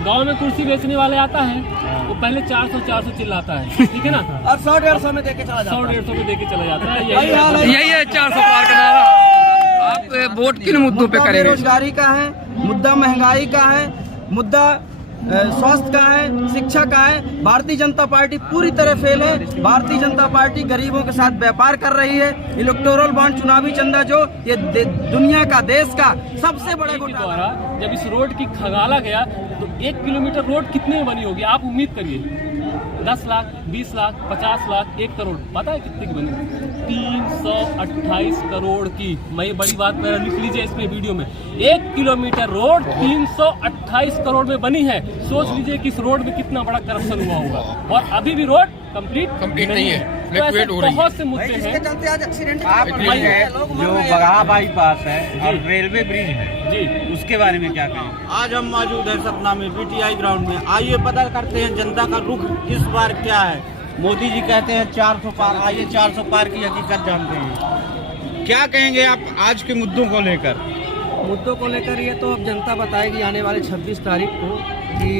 गांव में कुर्सी बेचने वाले आता है, वो पहले 400 चिल्लाता है, ठीक है ना, और 100-150 में देके चला जाता है। 100-150 में देके चला जाता है। यही है 400 पार का नारा। आप वोट किन मुद्दों पे करेंगे? बेरोजगारी का है मुद्दा, महंगाई का है मुद्दा, स्वास्थ्य का है, शिक्षा का है। भारतीय जनता पार्टी पूरी तरह फेल है। भारतीय जनता पार्टी गरीबों के साथ व्यापार कर रही है। इलेक्टोरल बॉन्ड, चुनावी चंदा, जो ये दुनिया का, देश का सबसे बड़ा घोटाला। जब इस रोड की खगाला गया तो 1 किलोमीटर रोड कितने में बनी होगी? आप उम्मीद करिए 10 लाख, 20 लाख, 50 लाख, 1 करोड़। पता है कितने की बनी? 328 करोड़ की। मैं बड़ी बात मेरा लिख लीजिए इसमें वीडियो में, 1 किलोमीटर रोड 328 करोड़ में बनी है। सोच लीजिए कि इस रोड में कितना बड़ा करप्शन हुआ होगा। और अभी भी रोड कंप्लीट नहीं है। तो ऐसे बहुत से मुद्दे हैं। आज एक्सीडेंट जो बगहा बाईपास है और रेलवे ब्रिज है जी, उसके बारे में क्या कहें? आज हम मौजूद हैं सतना में बीटीआई ग्राउंड में। आइए पता करते हैं जनता का रुख इस बार क्या है। मोदी जी कहते हैं 400 पार, आइए 400 पार की हकीकत जानते हैं। क्या कहेंगे आप आज के मुद्दों को लेकर? मुद्दों को लेकर ये तो अब जनता बताएगी आने वाले 26 तारीख को कि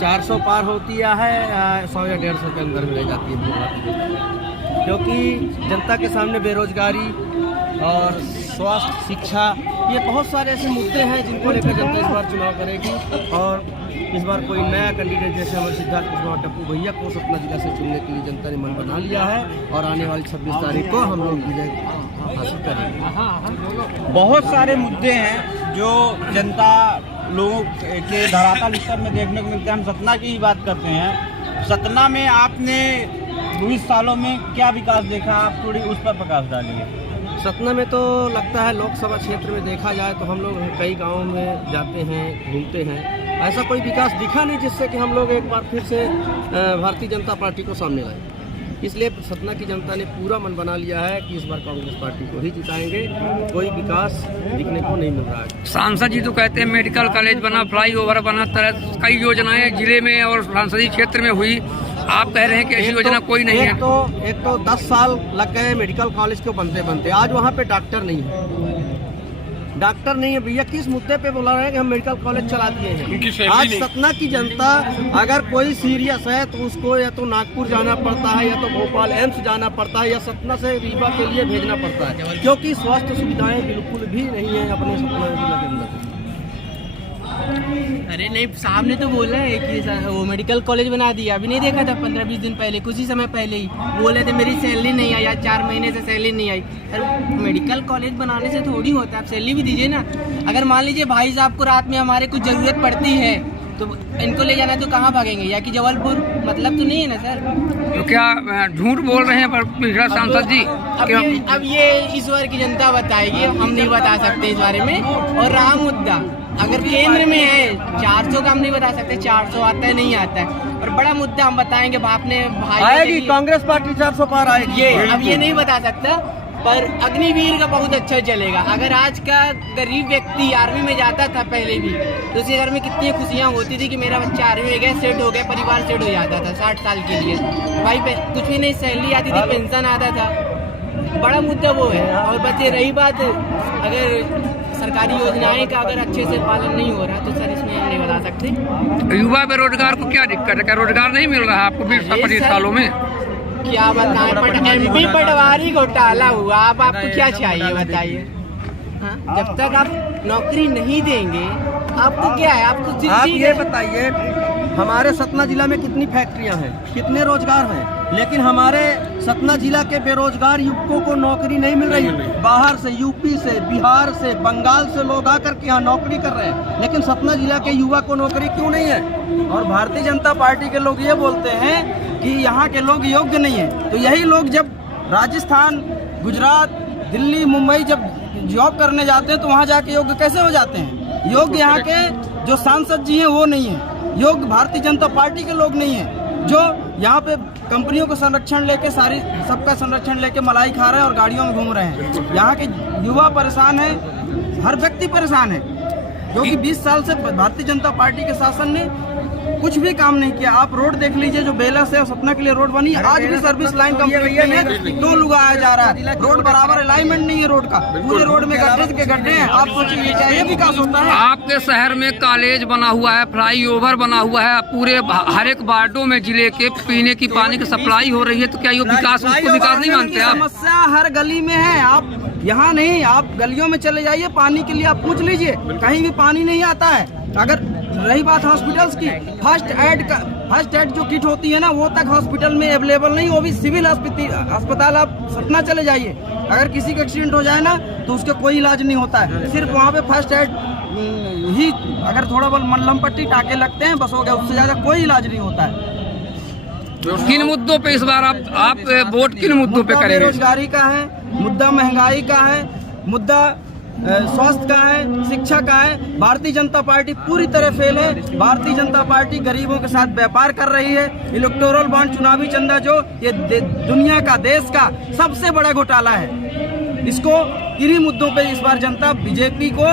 400 पार होती है या 100 या 150 के अंदर में रह जाती है। क्योंकि जनता के सामने बेरोजगारी और स्वास्थ्य, शिक्षा, ये बहुत सारे ऐसे मुद्दे हैं जिनको लेकर जनता इस बार चुनाव करेगी। और इस बार कोई नया कैंडिडेट जैसे हमारे सिद्धार्थ कुशवाहा टप्पू भैया को सतना जिला से चुनने के लिए जनता ने मन बना लिया है। और आने वाली 26 तारीख को हम लोग विजय हासिल करेंगे। बहुत सारे मुद्दे हैं जो जनता लोगों के धरातल स्तर में देखने को मिलते हैं। हम सतना की ही बात करते हैं। सतना में आपने 20 सालों में क्या विकास देखा? आप थोड़ी उस पर प्रकाश डालिए। सतना में तो लगता है लोकसभा क्षेत्र में देखा जाए तो हम लोग कई गाँवों में जाते हैं, घूमते हैं, ऐसा कोई विकास दिखा नहीं जिससे कि हम लोग एक बार फिर से भारतीय जनता पार्टी को सामने लाए। इसलिए सतना की जनता ने पूरा मन बना लिया है कि इस बार कांग्रेस पार्टी को ही जिताएंगे। कोई विकास दिखने को नहीं मिल रहा है। सांसद जी तो कहते हैं मेडिकल कॉलेज बना, फ्लाईओवर बना, तरह कई योजनाएं जिले में और संसदीय क्षेत्र में हुई। आप कह रहे हैं कि ऐसी योजना कोई नहीं है। एक तो 10 साल लग गए मेडिकल कॉलेज को बनते बनते, आज वहाँ पे डॉक्टर नहीं है। डॉक्टर नहीं है भैया, किस मुद्दे पे बोला रहे हैं कि हम मेडिकल कॉलेज चला दिए हैं? आज सतना की जनता अगर कोई सीरियस है तो उसको या तो नागपुर जाना पड़ता है, या तो भोपाल एम्स जाना पड़ता है, या सतना से रीवा के लिए भेजना पड़ता है, क्योंकि स्वास्थ्य सुविधाएं बिल्कुल भी नहीं है अपने सतना जिला के अंदर। अरे नहीं, सामने तो बोला है कि वो मेडिकल कॉलेज बना दिया। अभी नहीं देखा था 15-20 दिन पहले, कुछ ही समय पहले ही बोले थे मेरी सैलरी नहीं आई, या 4 महीने से सैलरी नहीं आई। अरे मेडिकल कॉलेज बनाने से थोड़ी होता है, आप सैलरी भी दीजिए ना। अगर मान लीजिए भाई साहब को रात में हमारे कुछ ज़रूरत पड़ती है तो इनको ले जाना, तो कहाँ भागेंगे? या कि जबलपुर? मतलब तो नहीं है ना सर। तो क्या झूठ बोल रहे हैं पर सांसद जी? अब ये इस बार की जनता बताएगी, हम नहीं बता सकते इस बारे में। और रहा मुद्दा, अगर केंद्र में है 400 का हम नहीं बता सकते, 400 आता है नहीं आता है। और बड़ा मुद्दा हम बताएंगे, आपने भाई आएगी कांग्रेस पार्टी 400 पार आएगी। अब ये नहीं बता सकता, पर अग्निवीर का बहुत अच्छा चलेगा। अगर आज का गरीब व्यक्ति आर्मी में जाता था पहले भी, तो उसके घर में कितनी खुशियाँ होती थी कि मेरा बच्चा आर्मी में गया, सेट हो गया, परिवार सेट हो जाता था 60 साल के लिए। भाई कुछ भी नहीं, सैलरी आती थी, पेंशन आता था। बड़ा मुद्दा वो है। और बस ये रही बात, अगर सरकारी योजनाएं का अगर अच्छे से पालन नहीं हो रहा तो सर इसमें हम नहीं बता सकते। युवा बेरोजगार को क्या दिक्कत है? क्या रोजगार नहीं मिल रहा है आपको 20-25 सालों में? क्या बताएं, MP पटवारी घोटाला हुआ, अब आपको क्या चाहिए बताइए? जब तक आप नौकरी नहीं देंगे आपको क्या है? आप ये बताइए, हमारे सतना जिला में कितनी फैक्ट्रियां हैं, कितने रोजगार हैं, लेकिन हमारे सतना जिला के बेरोजगार युवकों को नौकरी नहीं मिल रही। बाहर से, यूपी से, बिहार से, बंगाल से लोग आकर के यहाँ नौकरी कर रहे हैं, लेकिन सतना जिला के युवा को नौकरी क्यों नहीं है? और भारतीय जनता पार्टी के लोग ये बोलते हैं कि यहाँ के लोग योग्य नहीं है। तो यही लोग जब राजस्थान, गुजरात, दिल्ली, मुंबई जब जॉब करने जाते हैं तो वहाँ जाके योग्य कैसे हो जाते हैं? योग्य यहाँ के जो सांसद जी हैं वो नहीं है, योग्य भारतीय जनता पार्टी के लोग नहीं हैं, जो यहाँ पे कंपनियों का संरक्षण लेके, सबका संरक्षण लेके मलाई खा रहे हैं और गाड़ियों में घूम रहे हैं। यहाँ के युवा परेशान है, हर व्यक्ति परेशान है। क्योंकि 20 साल से भारतीय जनता पार्टी के शासन ने कुछ भी काम नहीं किया। आप रोड देख लीजिए, जो बेला से और सतना के लिए रोड बनी, आज भी सर्विस लाइन कंप्लीट नहीं है, टोल उगाया जा रहा है, रोड बराबर अलाइनमेंट नहीं है रोड का, पूरे रोड में गड्ढे के गड्ढे हैं। आप सोचिए क्या ये विकास होता है? आपके शहर में कॉलेज बना हुआ है, फ्लाईओवर बना हुआ है, पूरे हर एक वार्डों में जिले के पीने की पानी की सप्लाई हो रही है, तो क्या ये विकास, उसको विकास नहीं मानते आप? समस्या हर गली में है, आप यहाँ नहीं, आप गलियों में चले जाइए, पानी के लिए आप पूछ लीजिए, कहीं भी पानी नहीं आता है। अगर रही बात हॉस्पिटल्स की, फर्स्ट एड जो किट होती है ना, वो तक हॉस्पिटल में अवेलेबल नहीं, वो भी सिविल अस्पताल आप सतना चले जाइए, अगर किसी का एक्सीडेंट हो जाए ना तो उसका कोई इलाज नहीं होता है, सिर्फ वहाँ पे फर्स्ट एड ही, अगर थोड़ा बहुत मल्लम पट्टी टाके लगते हैं बस हो गया, उससे ज्यादा कोई इलाज नहीं होता है। किन मुद्दों पे इस बार आप वोट किन मुद्दों पे करेंगे? बेरोजगारी का है मुद्दा, महंगाई का है मुद्दा, स्वास्थ्य का है, शिक्षा का है। भारतीय जनता पार्टी पूरी तरह फेल है। भारतीय जनता पार्टी गरीबों के साथ व्यापार कर रही है। इलेक्टोरल बॉन्ड, चुनावी चंदा, जो ये दुनिया का, देश का सबसे बड़ा घोटाला है, इसको इन्हीं मुद्दों पे इस बार जनता बीजेपी को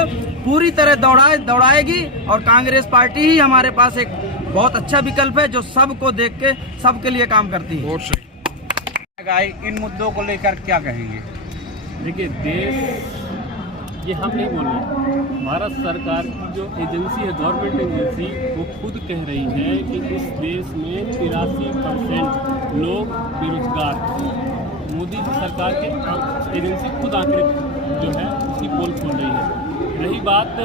पूरी तरह दौड़ाएगी और कांग्रेस पार्टी ही हमारे पास एक बहुत अच्छा विकल्प है, जो सबको देख के सबके लिए काम करती है। इन मुद्दों को लेकर क्या कहेंगे? देखिए, देश, ये हम नहीं बोल रहे, भारत सरकार की जो एजेंसी है, गवर्नमेंट एजेंसी, वो खुद कह रही है कि इस देश में 83% लोग बेरोजगार। मोदी जी सरकार के एजेंसी खुद आंकड़े जो है उसकी पोल खोल रही है। रही बात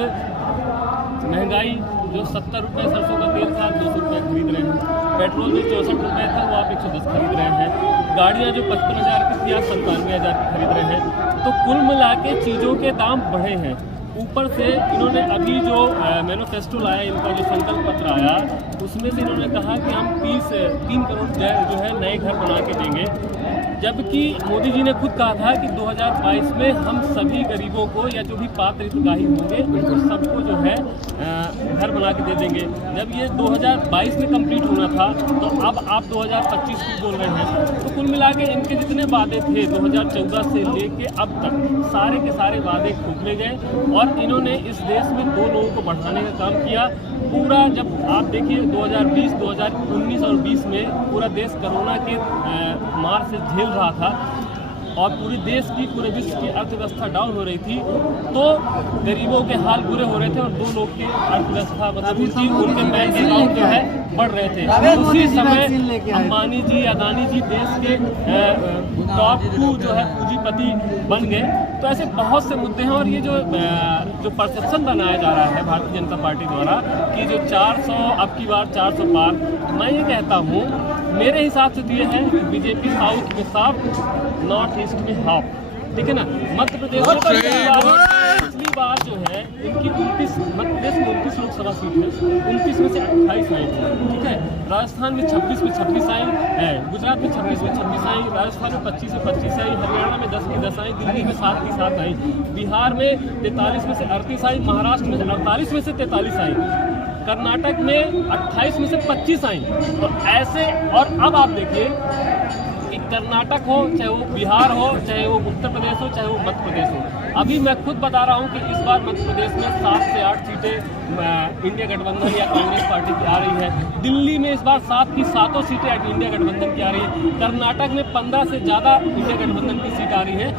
महंगाई, जो 70 रुपये सरसों का तेल था 200 रुपये खरीद रहे हैं, पेट्रोल जो 64 रुपये था वो आप 110 खरीद रहे हैं, गाड़ियाँ जो 55,000 की थी आप 97,000 की खरीद रहे हैं। तो कुल मिला के चीज़ों के दाम बढ़े हैं। ऊपर से इन्होंने अभी जो मैनिफेस्टो लाया, इनका जो संकल्प पत्र आया, उसमें से इन्होंने कहा कि हम 3 करोड़ जो है नए घर बना के देंगे, जबकि मोदी जी ने खुद कहा था कि 2022 में हम सभी गरीबों को या जो भी पात्र हितग्राही होंगे उनको सबको जो है घर बना के दे देंगे। जब ये 2022 में कंप्लीट होना था तो अब आप 2025 की बोल रहे हैं। तो कुल मिला के इनके जितने वादे थे 2014 से लेके अब तक सारे के सारे वादे खोखले गए और इन्होंने इस देश में 2 लोगों को बढ़ाने का काम किया। पूरा जब आप देखिए 2020, 2019 और 20 में पूरा देश कोरोना के मार से झेल रहा था और पूरे देश की, पूरे विश्व की अर्थव्यवस्था डाउन हो रही थी, तो गरीबों के हाल बुरे हो रहे थे और 2 लोग की अर्थव्यवस्था मतलब उनके बैंक अकाउंट जो है बढ़ रहे थे। उसी समय अंबानी जी, अदानी जी देश के टॉप 2 जो है पूंजीपति बन गए। तो ऐसे बहुत से मुद्दे हैं और ये जो परसेप्शन बनाया जा रहा है भारतीय जनता पार्टी द्वारा कि जो 400 अब की बार 400 पार, मैं ये कहता हूँ मेरे हिसाब से तो ये है कि बीजेपी साउथ में साफ, नॉर्थ ईस्ट में हाफ, ठीक है ना। मध्य प्रदेश में पिछली बार जो है इनकी 29, मध्य प्रदेश में 29 लोकसभा सीट है, 29 में से 28 आई, ठीक है। राजस्थान में 26 में 26 आई है, गुजरात में 26 में 26 आई, राजस्थान में 25 में 25 आई, हरियाणा में 10 में 10 आई, दिल्ली में 7 की 7 आई, बिहार में 43 में से 38 आई, महाराष्ट्र में से 48 में से 43 आई, कर्नाटक में 28 में से 25 आई। तो ऐसे, और अब आप देखिए कि कर्नाटक हो, चाहे वो बिहार हो, चाहे वो उत्तर प्रदेश हो, चाहे वो मध्य प्रदेश हो, अभी मैं खुद बता रहा हूँ कि इस बार मध्य प्रदेश में 7 से 8 सीटें इंडिया गठबंधन या कांग्रेस पार्टी की आ रही है। दिल्ली में इस बार 7 की 7 सीटें इंडिया गठबंधन की आ रही है। कर्नाटक में 15 से ज़्यादा इंडिया गठबंधन की सीट आ रही है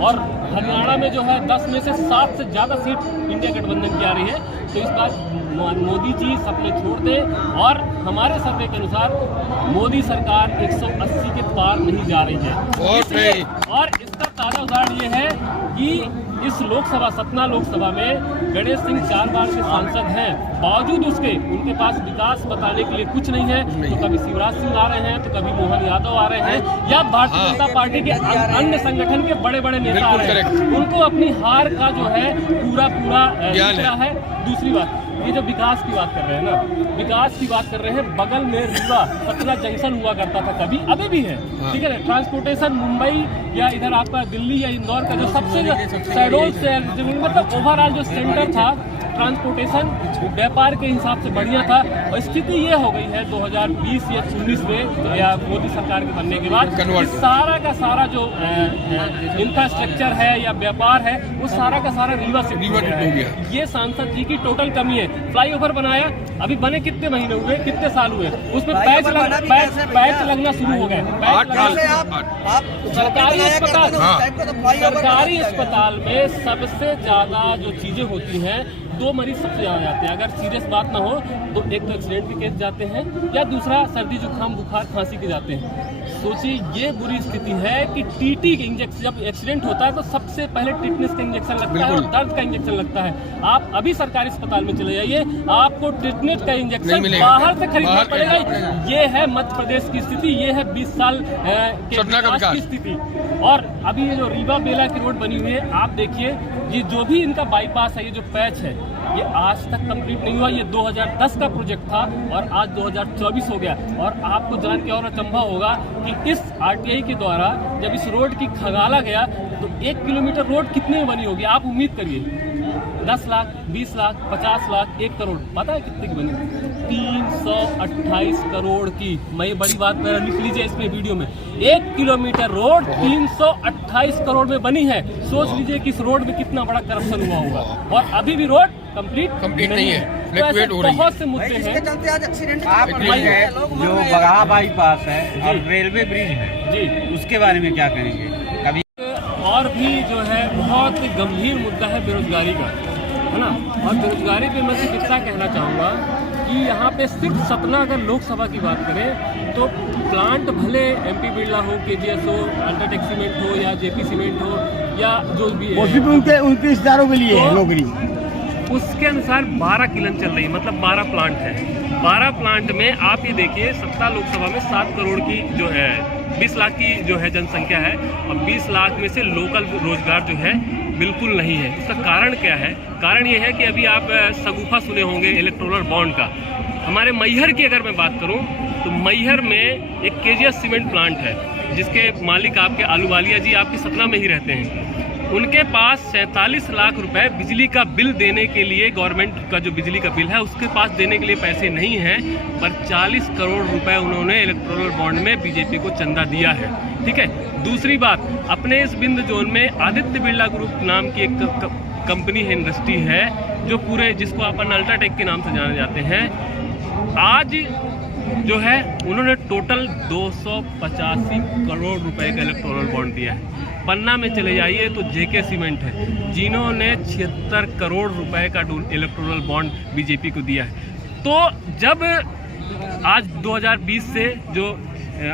और हरियाणा में जो है 10 में से 7 से ज़्यादा सीट इंडिया गठबंधन की आ रही है। तो इस बार मोदी जी सपने छोड़ दें और हमारे सर्वे के अनुसार मोदी सरकार 180 के पार नहीं जा रही है। और इसका ताज़ा उदाहरण ये है कि इस लोकसभा, सतना लोकसभा में गणेश सिंह 4 बार के सांसद हैं, बावजूद उसके उनके पास विकास बताने के लिए कुछ नहीं है। तो कभी शिवराज सिंह आ रहे हैं, तो कभी मोहन यादव आ रहे हैं, या भारतीय जनता पार्टी के अन्य संगठन के बड़े बड़े नेता आ रहे हैं। उनको अपनी हार का जो है पूरा है। दूसरी बात, ये जो विकास की बात कर रहे हैं ना, विकास की बात कर रहे हैं, बगल में रीवा सतना जंक्शन हुआ करता था कभी, अभी भी है, ठीक है ना। ट्रांसपोर्टेशन मुंबई या इधर आपका दिल्ली या इंदौर का जो सबसे शहडोल से मतलब ओवरऑल जो सेंटर था ट्रांसपोर्टेशन व्यापार के हिसाब से बढ़िया था, और स्थिति ये हो गई है 2020 या 19 में या मोदी सरकार के बनने के बाद सारा का सारा जो इंफ्रास्ट्रक्चर है या व्यापार है वो सारा का सारा रीवा से हो गया। ये सांसद जी की टोटल कमी है। फ्लाईओवर बनाया, अभी बने कितने महीने हुए, कितने साल हुए, उसमें पैच लगना शुरू हो गया। सरकारी अस्पताल में सबसे ज्यादा जो चीजें होती हैं, 2 मरीज सबसे ज्यादा जाते हैं। अगर सीरियस बात ना हो तो एक तो एक्सीडेंट के केस जाते हैं, या दूसरा सर्दी जुकाम बुखार खांसी के जाते हैं। सोचिए ये बुरी स्थिति है कि टीटी के इंजेक्शन, जब एक्सीडेंट होता है तो सबसे पहले टिटनेस का इंजेक्शन लगता है और दर्द का इंजेक्शन लगता है। आप अभी सरकारी अस्पताल में चले जाइए, आपको टिटनेस का इंजेक्शन बाहर से खरीदना पड़ेगा। ये है मध्य प्रदेश की स्थिति, ये है 20 साल के विकास की स्थिति। और अभी ये जो रीवा बेला की रोड बनी हुई है, आप देखिए, ये जो भी इनका बाईपास है, ये जो पैच है, ये आज तक कंप्लीट नहीं हुआ। ये 2010 का प्रोजेक्ट था और आज 2024 हो गया। और आपको जान के और अचंभा होगा कि इस आरटीआई के द्वारा जब इस रोड की खंगाला गया तो 1 किलोमीटर रोड कितने में बनी होगी? आप उम्मीद करिए 10 लाख, 20 लाख, 50 लाख, 1 करोड़। पता है कितने की बनी? 328 करोड़ की। मैं बड़ी बात लिख लीजिए इसमें वीडियो में, 1 किलोमीटर रोड 328 करोड़ में बनी है। सोच लीजिए कि इस रोड में कितना बड़ा करप्शन हुआ होगा, और अभी भी रोड कंप्लीट नहीं है। तो ऐसे बहुत से मुद्दे हैं। आप जो बगहा बाईपास है और रेलवे ब्रिज है जी, उसके बारे में क्या कहेंगे? कभी और भी जो है बहुत गंभीर मुद्दा है बेरोजगारी का, है ना। और बेरोजगारी पे मैं सिर्फ इतना कहना चाहूँगा कि यहाँ पे सिर्फ सतना, अगर लोकसभा की बात करें तो प्लांट भले एमपी बिरला हो, केजीएस हो, अल्ट्राटेक सीमेंट हो या जेपी सीमेंट हो या जो भी है, उनके रिश्तेदारों के लिए नौकरी, उसके अनुसार 12 किलन चल रही है, मतलब 12 प्लांट है। 12 प्लांट में आप ये देखिए, सत्ता लोकसभा में 7 करोड़ की जो है 20 लाख की जो है जनसंख्या है, और 20 लाख में से लोकल रोजगार जो है बिल्कुल नहीं है। इसका कारण क्या है? कारण ये है कि अभी आप शगुफा सुने होंगे इलेक्टोरल बॉन्ड का। हमारे मैहर की अगर मैं बात करूं तो मैहर में एक केजीएस सीमेंट प्लांट है, जिसके मालिक आपके आलूवालिया जी आपके सतना में ही रहते हैं। उनके पास 47 लाख रुपए बिजली का बिल देने के लिए, गवर्नमेंट का जो बिजली का बिल है उसके पास देने के लिए पैसे नहीं हैं, पर 40 करोड़ रुपए उन्होंने इलेक्टोरल बॉन्ड में बीजेपी को चंदा दिया है। ठीक है। दूसरी बात, अपने इस बिंद जोन में आदित्य बिरला ग्रुप नाम की एक कंपनी है, इंडस्ट्री है, जो पूरे, जिसको अपन अल्ट्राटेक के नाम से जाने जाते हैं, आज जो है उन्होंने टोटल 285 करोड़ रुपए का इलेक्टोरल बॉन्ड दिया है। पन्ना में चले जाइए तो जेके सीमेंट है, जिन्होंने 76 करोड़ रुपए का इलेक्टोरल बॉन्ड बीजेपी को दिया है। तो जब आज 2020 से जो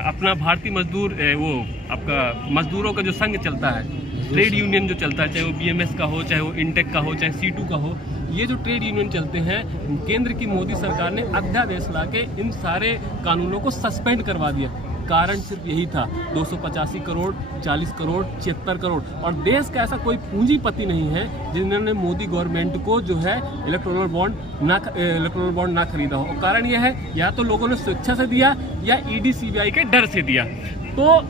अपना भारतीय मजदूर, वो आपका मजदूरों का जो संघ चलता है, ट्रेड यूनियन जो चलता है, चाहे वो बीएमएस का हो, चाहे वो इंटेक का हो, चाहे C2 का हो, ये जो ट्रेड यूनियन चलते हैं, केंद्र की मोदी सरकार ने अध्यादेश लाके इन सारे कानूनों को सस्पेंड करवा दिया। कारण सिर्फ यही था, 285 करोड़, 40 करोड़, 76 करोड़। और देश का ऐसा कोई पूंजीपति नहीं है जिन्होंने मोदी गवर्नमेंट को जो है इलेक्टोरल बॉन्ड ना खरीदा हो। और कारण यह है, या तो लोगों ने स्वेच्छा से दिया या ईडी सीबीआई के डर से दिया। तो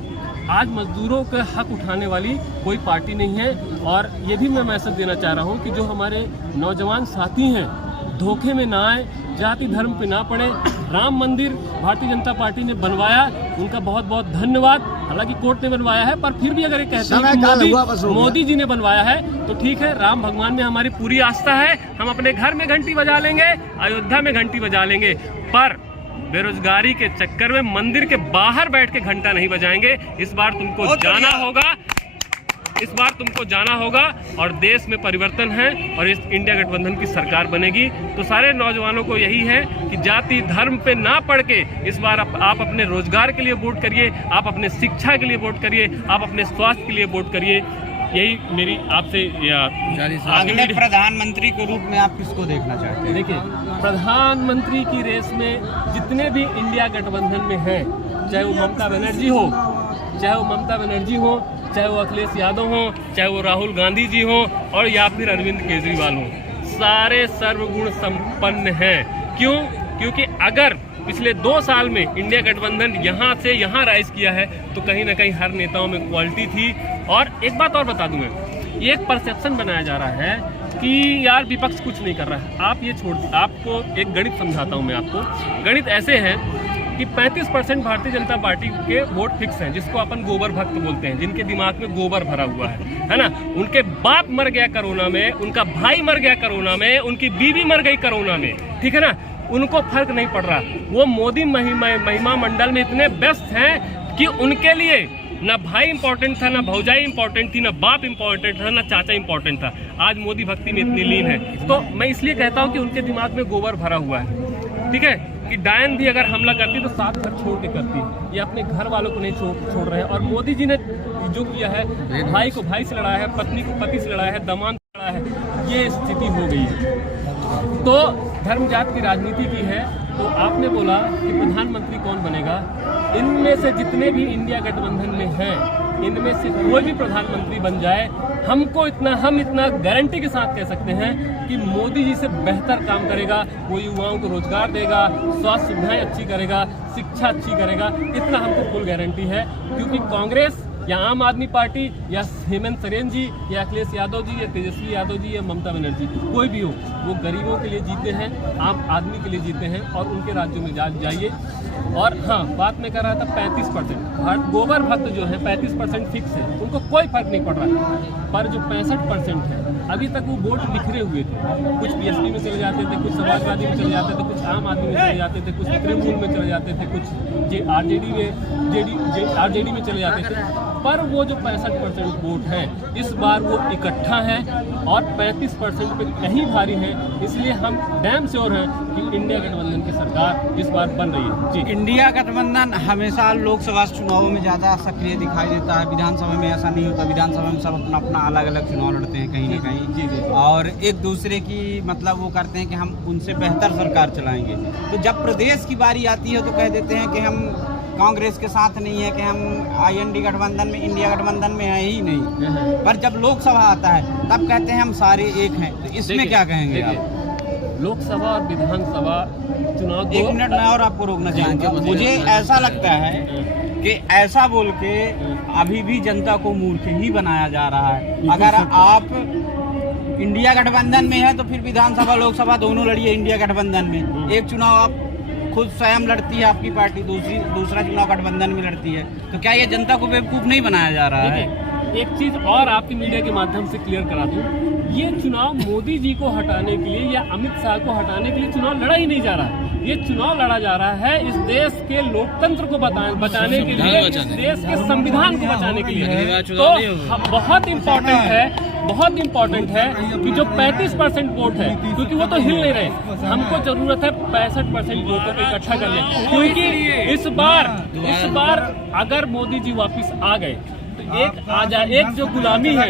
आज मजदूरों का हक उठाने वाली कोई पार्टी नहीं है। और ये भी मैं मैसेज देना चाह रहा हूँ कि जो हमारे नौजवान साथी हैं, धोखे में ना आए, जाति धर्म पे ना पड़े। राम मंदिर भारतीय जनता पार्टी ने बनवाया, उनका बहुत बहुत धन्यवाद। हालांकि कोर्ट ने बनवाया है, पर फिर भी अगर ये कहते हैं कि मोदी जी ने बनवाया है तो ठीक है। राम भगवान में हमारी पूरी आस्था है, हम अपने घर में घंटी बजा लेंगे, अयोध्या में घंटी बजा लेंगे, पर बेरोजगारी के चक्कर में मंदिर के बाहर बैठ के घंटा नहीं बजाएंगे। इस बार तुमको जाना होगा, इस बार तुमको जाना होगा, और देश में परिवर्तन है और इस इंडिया गठबंधन की सरकार बनेगी। तो सारे नौजवानों को यही है कि जाति धर्म पे ना पड़ के इस बार आप अपने रोजगार के लिए वोट करिए, आप अपने शिक्षा के लिए वोट करिए, आप अपने स्वास्थ्य के लिए वोट करिए। यही मेरी आपसे अगले प्रधानमंत्री के रूप में आप किसको देखना चाहते हैं? देखिए, प्रधानमंत्री की रेस में जितने भी इंडिया गठबंधन में हैं, चाहे वो ममता बनर्जी हो, चाहे वो अखिलेश यादव हो, चाहे वो राहुल गांधी जी हो, और या फिर अरविंद केजरीवाल हो, सारे सर्वगुण संपन्न हैं। क्यों? क्योंकि अगर पिछले 2 साल में इंडिया गठबंधन यहाँ से यहाँ राइज किया है तो कहीं ना कहीं हर नेताओं में क्वालिटी थी। और एक बात और बता दूं मैं, ये एक परसेप्शन बनाया जा रहा है कि यार विपक्ष कुछ नहीं कर रहा है। आप ये छोड़, आपको एक गणित समझाता हूँ मैं आपको। गणित ऐसे है कि 35% भारतीय जनता पार्टी के वोट फिक्स हैं, जिसको अपन गोबर भक्त बोलते हैं, जिनके दिमाग में गोबर भरा हुआ है ना। उनके बाप मर गया कोरोना में, उनका भाई मर गया कोरोना में, उनकी बीवी मर गई कोरोना में, ठीक है ना। उनको फर्क नहीं पड़ रहा। वो मोदी महिमा मंडल में इतने व्यस्त हैं कि उनके लिए ना भाई इंपॉर्टेंट था, ना भौजाई इंपॉर्टेंट थी, ना बाप इंपॉर्टेंट था, ना चाचा इंपॉर्टेंट था। आज मोदी भक्ति में इतनी लीन है। तो मैं इसलिए कहता हूँ कि उनके दिमाग में गोबर भरा हुआ है, ठीक है। कि डायन भी अगर हमला करती तो 7 घर छोड़ के करती है। ये अपने घर वालों को नहीं छोड़ रहे हैं। और मोदी जी ने जो किया है, भाई को भाई से लड़ाया है, पत्नी को पति से लड़ाया है, दामाद से लड़ाया है, ये स्थिति हो गई है। तो धर्म जात की राजनीति की है। तो आपने बोला कि प्रधानमंत्री कौन बनेगा। इनमें से जितने भी इंडिया गठबंधन में हैं, इनमें से कोई भी प्रधानमंत्री बन जाए, हम इतना गारंटी के साथ कह सकते हैं कि मोदी जी से बेहतर काम करेगा। वो युवाओं को रोजगार देगा, स्वास्थ्य सुविधाएं अच्छी करेगा, शिक्षा अच्छी करेगा, इतना हमको फुल गारंटी है। क्योंकि कांग्रेस या आम आदमी पार्टी या हेमंत सोरेन जी या अखिलेश यादव जी या तेजस्वी यादव जी या ममता बनर्जी, कोई भी हो, वो गरीबों के लिए जीते हैं, आम आदमी के लिए जीते हैं। और उनके राज्यों में जाइए। और हाँ, बात मैं कर रहा था 35%। गोबर भक्त जो है 35% फिक्स है, उनको कोई फर्क नहीं पड़ रहा। पर जो 65% है, अभी तक वो वोट बिखरे हुए थे। कुछ बीएसपी में चले जाते थे, कुछ समाजवादी में चले जाते थे, कुछ आम आदमी में चले जाते थे, कुछ तृणमूल में चले जाते थे, कुछ आरजेडी में चले जाते थे। पर वो जो 65% वोट है, इस बार वो इकट्ठा है और 35% पे कहीं भारी है। इसलिए हम डैम श्योर हैं कि इंडिया गठबंधन की सरकार इस बार बन रही है। जी, इंडिया गठबंधन हमेशा लोकसभा चुनावों में ज़्यादा सक्रिय दिखाई देता है। विधानसभा में ऐसा नहीं होता। विधानसभा में सब अपना अलग अलग चुनाव लड़ते हैं कहीं ना कहीं। जी। और एक दूसरे की मतलब वो करते हैं कि हम उनसे बेहतर सरकार चलाएंगे। तो जब प्रदेश की बारी आती है तो कह देते हैं कि हम कांग्रेस के साथ नहीं है, कि हम IND गठबंधन में, इंडिया गठबंधन में है ही नहीं। पर जब लोकसभा आता है तब कहते हैं हम सारे एक हैं। तो इसमें क्या कहेंगे आप? लोकसभा और विधानसभा चुनाव, 1 मिनट मैं और आपको रोकना चाहूँगा। मुझे ऐसा लगता है कि ऐसा बोल के अभी भी जनता को मूर्ख ही बनाया जा रहा है। अगर आप इंडिया गठबंधन में है तो फिर विधानसभा लोकसभा दोनों लड़िए इंडिया गठबंधन में। एक चुनाव आप खुद स्वयं लड़ती है आपकी पार्टी, दूसरा चुनाव गठबंधन में लड़ती है। तो क्या ये जनता को बेवकूफ नहीं बनाया जा रहा है? एक चीज और आपकी मीडिया के माध्यम से क्लियर करा दूं, ये चुनाव मोदी जी को हटाने के लिए या अमित शाह को हटाने के लिए चुनाव लड़ा ही नहीं जा रहा है। ये चुनाव लड़ा जा रहा है इस देश के लोकतंत्र को बचाने के लिए, इस देश के संविधान को बचाने के लिए। तो बहुत इम्पोर्टेंट है कि जो 35% वोट है, क्योंकि वो तो हिल नहीं रहे, हमको जरूरत है 65% वोटों को इकट्ठा कर ले। क्योंकि इस बार अगर मोदी जी वापिस आ गए तो एक जो गुलामी है,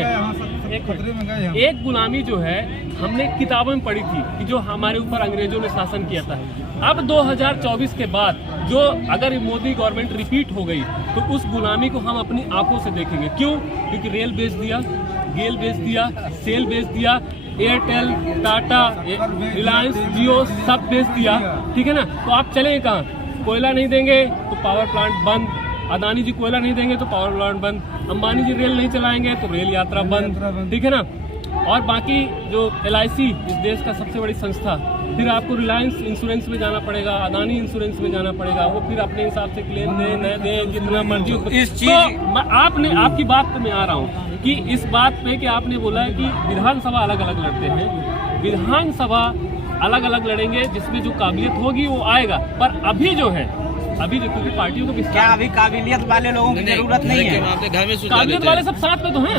एक गुलामी जो है हमने किताबों में पढ़ी थी कि जो हमारे ऊपर अंग्रेजों ने शासन किया था। अब 2024 के बाद जो अगर मोदी गवर्नमेंट रिपीट हो गई तो उस गुलामी को हम अपनी आंखों से देखेंगे। क्यों? क्योंकि रेल बेच दिया, गेल बेच दिया, सेल बेच दिया, एयरटेल, टाटा, रिलायंस, जियो सब बेच दिया, ठीक है ना। तो आप चलेंगे कहाँ? कोयला नहीं देंगे तो पावर प्लांट बंद, अदानी जी कोयला नहीं देंगे तो पावर प्लांट बंद, अंबानी जी रेल नहीं चलाएंगे तो रेल यात्रा बंद, ठीक है ना। और बाकी जो LIC इस देश का सबसे बड़ी संस्था, फिर आपको रिलायंस इंश्योरेंस में जाना पड़ेगा, अदानी इंश्योरेंस में जाना पड़ेगा, वो फिर अपने हिसाब से क्लेम दे न दे जितना मर्जी हो। इस चीज तो आपने, आपकी बात पे मैं आ रहा हूँ कि इस बात पे कि आपने बोला है कि विधानसभा अलग अलग लड़ते हैं। विधानसभा अलग अलग लड़ेंगे, जिसमें जो काबिलियत होगी वो आएगा। पर अभी जो है, अभी जो क्योंकि पार्टियों को क्या अभी काबिलियत वाले लोगों की जरूरत नहीं है? काबिलियत वाले सब साथ में तो हैं,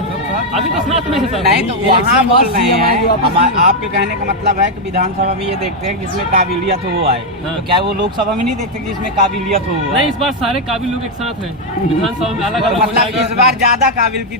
अभी तो साथ में है सब। नहीं तो वहाँ बोल रहे हैं। आपके कहने का मतलब है कि विधानसभा में ये देखते हैं जिसमें काबिलियत हो वो आए। तो क्या वो लोकसभा में नहीं देखते जिसमें काबिलियत हो? नहीं, इस बार सारे काबिल लोग एक साथ हैं विधानसभा में, अलग अलग। मतलब इस बार ज्यादा काबिल की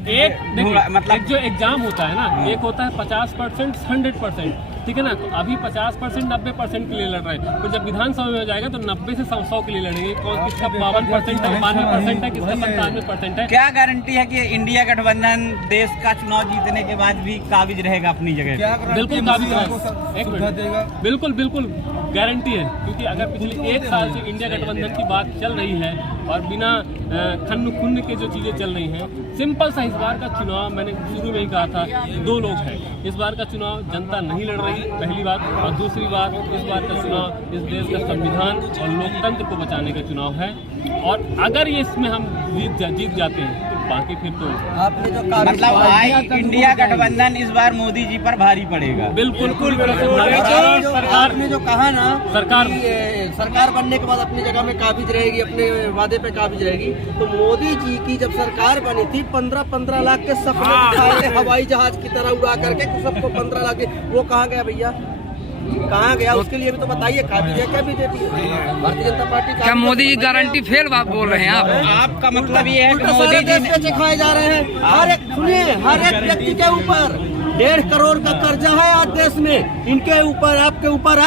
मतलब जो एग्जाम होता है ना, एक होता है 50%, 100%, ठीक है ना। तो अभी 50%, 90% के लिए लड़ रहे हैं। तो जब विधानसभा में हो जाएगा तो 90 से 100 के लिए लड़ेंगे। किसका 52% है, 92% है, किसका 97% है। क्या गारंटी है कि इंडिया गठबंधन देश का चुनाव जीतने के बाद भी काबिज रहेगा अपनी जगह? बिल्कुल काबिज रहेगा, बिल्कुल गारंटी है। क्योंकि अगर पिछले 1 साल से इंडिया गठबंधन की बात चल रही है और बिना खन्न खुन्न के जो चीज़ें चल रही हैं। सिंपल सा इस बार का चुनाव मैंने शुरू में ही कहा था, 2 लोग हैं। इस बार का चुनाव जनता नहीं लड़ रही, पहली बात, और दूसरी बात, इस बार का चुनाव इस देश का संविधान और लोकतंत्र को बचाने का चुनाव है। और अगर ये इसमें हम जीत जाते हैं तो बाकी फिर तो आपने जो मतलब इंडिया गठबंधन इस बार मोदी जी पर भारी पड़ेगा। बिल्कुल आपने जो कहा ना सरकार कि सरकार बनने के बाद अपनी जगह में काबिज रहेगी, अपने वादे पे काबिज रहेगी, तो मोदी जी की जब सरकार बनी थी 15-15 लाख के सपने दिखाए थे हवाई जहाज की तरह उड़ा करके, सबको 15 लाख, वो कहाँ गया भैया, कहाँ गया? उसके लिए भी तो बताइए, काबिज है क्या बीजेपी, भारतीय जनता पार्टी? क्या मोदी जी गारंटी फेल बात बोल रहे हैं आप? आपका मतलब ये है कि मोदी देश में सिखाए जा रहे हैं। हर एक, सुनिए, हर एक व्यक्ति के ऊपर 1.5 करोड़ का कर्जा है आज देश में, इनके ऊपर, आपके ऊपर,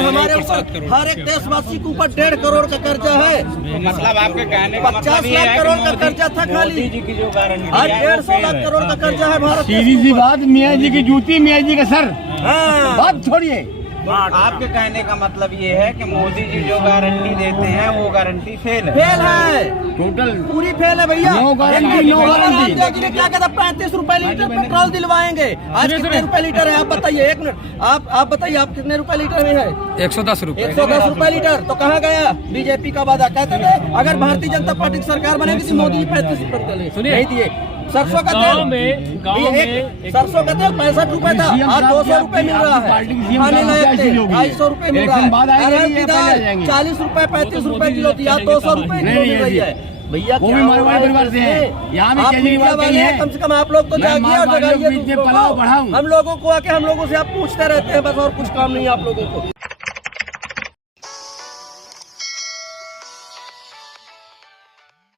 हमारे ऊपर, हर एक देशवासी के ऊपर 1.5 करोड़ का कर्जा है। मतलब आपके कहने का 50 लाख करोड़ का कर्जा था खाली, मोदी जी की जो गारंटी आज 150 लाख करोड़ का कर्जा है भारत देश सीधी सी में। बात, मियाँ जी की जूती मियाँ जी का सर, हाँ, बात छोड़िए। आपके कहने का मतलब ये है कि मोदी जी जो गारंटी देते हैं वो गारंटी फेल है। फेल है, टोटल पूरी फेल है भैया। No guarantee, no guarantee. Ji ने क्या कहता, 35 रुपए लीटर पेट्रोल दिलवाएंगे। आज कितने रुपए लीटर है आप बताइए? 1 मिनट, आप बताइए, आप कितने रुपए लीटर में है? 110 रुपए। 110 रुपए लीटर। तो कहाँ गया बीजेपी का वादा? कहते थे अगर भारतीय जनता पार्टी की सरकार बनेगी तो मोदी जी 35 रुपए सुनिए, नहीं दिए। सरसों का गाँव तेल, में सरसों का तेल 65 रुपए था, आज 200 रुपए मिल रहा है। खाने लायक तेल 250 रुपए मिल रहा है। अरहर की दाल 40 रुपए 35 रुपए किलो थी, आज 200 रुपए किलो मिल रही है। भैया वो भी मारवाड़ी परिवार से है, यहाँ भी केजरीवाल का ही है। कम से कम आप लोग तो जागिए और जगाइए दूसरों को। पलाव बढ़ाऊं। हम लोगों को आके हम लोगों से आप पूछते रहते हैं बस, और कुछ काम नहीं है आप लोगों को।